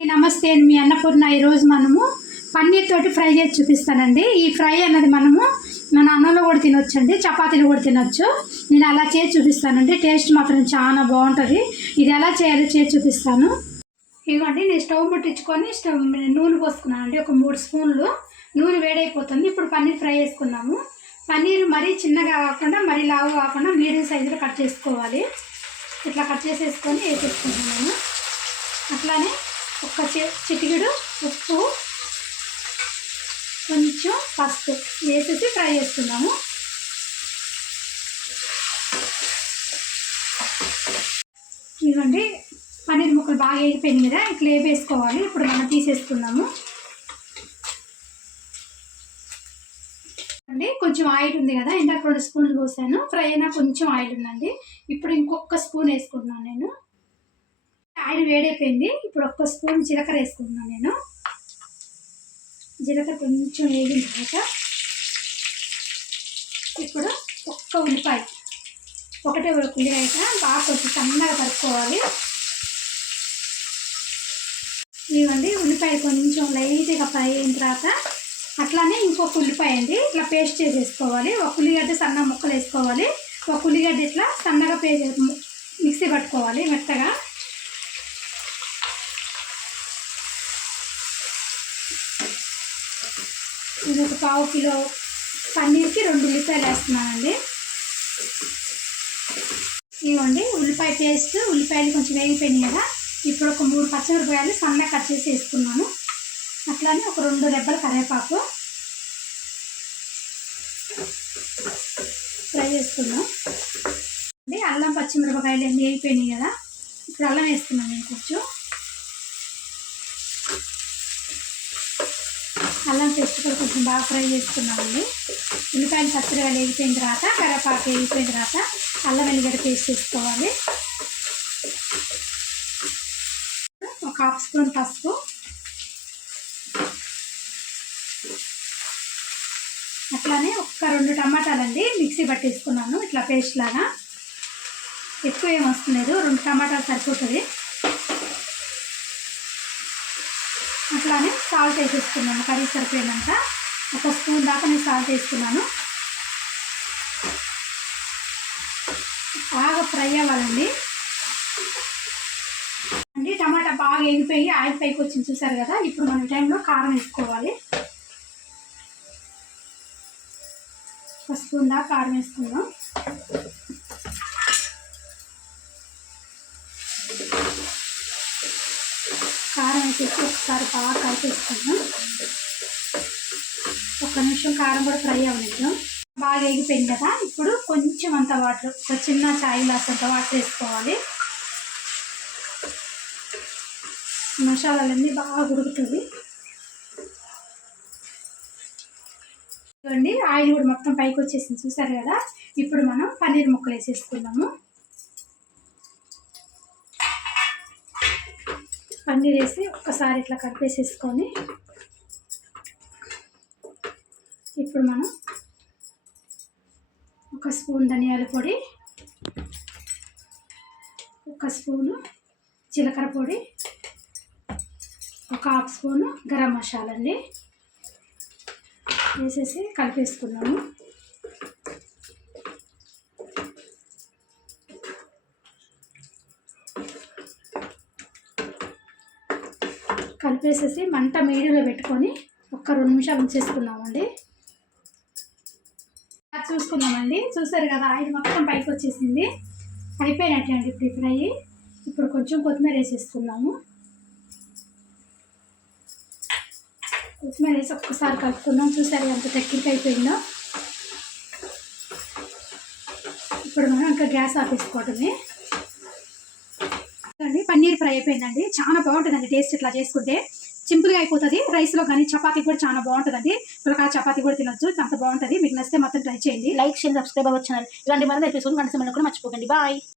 నమస్తే అండి, మీ అన్నపూర్ణ. ఈరోజు మనము పన్నీర్ తోటి ఫ్రై చేసి చూపిస్తానండి. ఈ ఫ్రై అన్నది మనము మన అన్నంలో కూడా తినొచ్చండి, చపాతీలు కూడా తినొచ్చు. నేను అలా చేసి చూపిస్తానండి. టేస్ట్ మాత్రం చాలా బాగుంటుంది. ఇది ఎలా చేయాలో చేసి చూపిస్తాను. ఇవ్వండి, నేను స్టవ్ ముట్టించుకొని నూనె పోసుకున్నానండి. ఒక 3 స్పూన్లు నూనె వేడైపోతుంది. ఇప్పుడు పన్నీర్ ఫ్రై చేసుకున్నాము. పన్నీర్ మరీ చిన్నగా కాకుండా మరీ లావు కాకుండా మీడియం సైజులో కట్ చేసుకోవాలి. ఇట్లా కట్ చేసేసుకొని వేసేసుకుంటున్నాను. అట్లానే ఒక చిటికెడు ఉప్పు, కొంచెం పసుపు వేసేసి ఫ్రై చేసుకున్నాము. ఇదిగోండి, పన్నీర్ ముక్కలు బాగా వేగిపోయింది కదా, ఇట్లా వేసుకోవాలి. ఇప్పుడు మనం తీసేసుకున్నాము అండి. కొంచెం ఆయిల్ ఉంది కదా, ఇందాక 2 స్పూన్లు పోసాను. ఫ్రై అయినా కొంచెం ఆయిల్ ఉందండి. ఇప్పుడు ఇంకొక స్పూన్ వేసుకుంటున్నాను నేను. ఆయిల్ వేడైపోయింది. ఇప్పుడు 1 స్పూన్ జీలకర్ర వేసుకుంటున్నాను నేను. జీలకర్ర కొంచెం వేగిన తర్వాత ఇప్పుడు ఒక్క ఉల్లిపాయ, ఒకటే ఉల్లిపాయ బాగా కొంచెం సన్నగా తరుక్కోవాలి. ఇవ్వండి, ఉల్లిపాయ కొంచెం లైట్గా ఫ్రై అయిన తర్వాత అట్లానే ఇంకొక ఉల్లిపాయ అండి ఇట్లా పేస్ట్ చేసేసుకోవాలి. ఒక ఉల్లిగడ్డ సన్న ముక్కలు వేసుకోవాలి. ఒక ఉల్లిగడ్డ ఇట్లా సన్నగా మిక్సీ పట్టుకోవాలి మెత్తగా. ఇది ఒక 1/2 కిలో పన్నీర్కి 2 ఉల్లిపాయలు వేస్తున్నానండి. ఇవ్వండి, ఉల్లిపాయ పేస్ట్, ఉల్లిపాయలు కొంచెం వేగిపోయినాయి కదా. ఇప్పుడు ఒక 3 పచ్చిమిరపకాయలు సన్నగా కట్ చేసి వేసుకున్నాను. అట్లానే ఒక 2 రెబ్బల కరివేపాకు ఫ్రై చేసుకున్నాం. అల్లం పచ్చిమిరపకాయలు అన్నీ వేగిపోయినాయి కదా. ఇప్పుడు అల్లం వేస్తున్నాను నేను. కొంచెం అల్లం పేస్ట్ కూడా కొంచెం బాగా ఫ్రై చేసుకున్నామండి. ఉల్లిపాయలు పచ్చడిగా వేగిపోయిన తర్వాత, కరివేపాకు వేగిపోయిన తర్వాత అల్లం వెల్లిగడ్డ పేస్ట్ చేసుకోవాలి. ఒక 1/2 స్పూన్ పసుపు, అట్లానే ఒక 2 టమాటాలండి మిక్సీ పట్టేసుకున్నాను ఇట్లా పేస్ట్ లాగా. ఎక్కువ ఏం వస్తలేదు, 2 టమాటాలు సరిపోతుంది. అట్లానే సాల్ట్ వేసేసుకున్నాను. కర్రీ సరిపోయినాక 1 స్పూన్ దాకా నేను సాల్ట్ వేసుకున్నాను. బాగా ఫ్రై అవ్వాలండి. అండి, టమాటా బాగా వేగిపోయి ఆయిల్ పైకి వచ్చింది చూసారు కదా. ఇప్పుడు మన టైంలో కారం వేసుకోవాలి. 1 స్పూన్ దాకా కారం వేసుకుందాం. కారం వేసేసి ఒకసారి బాగా కలిపేసుకుందాం. 1 నిమిషం కారం కూడా ఫ్రై అవ్వలేదు. బాగా వేగిపోయింది కదా. ఇప్పుడు కొంచెం అంత వాటర్, ఒక చిన్న చాయ్ గ్లాస్ అంత వాటర్ వేసుకోవాలి. మసాలాలన్నీ బాగా ఉడుకుతుంది. చూడండి, ఆయిల్ కూడా మొత్తం పైకి వచ్చేసింది చూసారు కదా. ఇప్పుడు మనం పన్నీర్ ముక్కలు వేసేసుకున్నాము. పన్నీర్ వేసి ఒక్కసారి ఇట్లా కలిపేసేసుకొని ఇప్పుడు మనం 1 స్పూన్ ధనియాల పొడి, 1 స్పూను జీలకర్ర పొడి, ఒక 1/2 స్పూను గరం మసాలా అండి వేసేసి కలిపేసుకున్నాము. కలిపేసేసి మంట మీడియంలో పెట్టుకొని ఒక 2 నిమిషాలు ఉంచేసుకున్నామండి. చూసుకున్నామండి, చూసారు కదా, ఆయిల్ మొత్తం పైకి వచ్చేసింది. అయిపోయినట్టే అండి ఇప్పుడు ఫ్రై. ఇప్పుడు కొంచెం కొత్తిమీర వేసేసుకున్నాము. కొత్తిమీర వేసి ఒక్కసారి కలుపుకుందాం. చూసారు ఎంత దగ్గరికి అయిపోయిందో. ఇప్పుడు మనం ఇంకా గ్యాస్ ఆపేసుకోవటమే అండి. పన్నీర్ ఫ్రై అయిపోయిందండి. చాలా బాగుంటుందండి టేస్ట్. ఇట్లా చేసుకుంటే సింపుల్గా అయిపోతుంది. రైస్లో కానీ చపాతీ కూడా చాలా బాగుంటుందండి. పులకా చపాతీ కూడా తినొచ్చు, అంత బాగుంటుంది. మీకు నచ్చితే మాత్రం ట్రై చేయండి. లైక్, షేర్, సబ్స్క్రైబ్ అవ్వచ్చు. ఇలాంటి మరిన్ని ఎపిసోడ్ మనసు కూడా మర్చిపోకండి. బాయ్.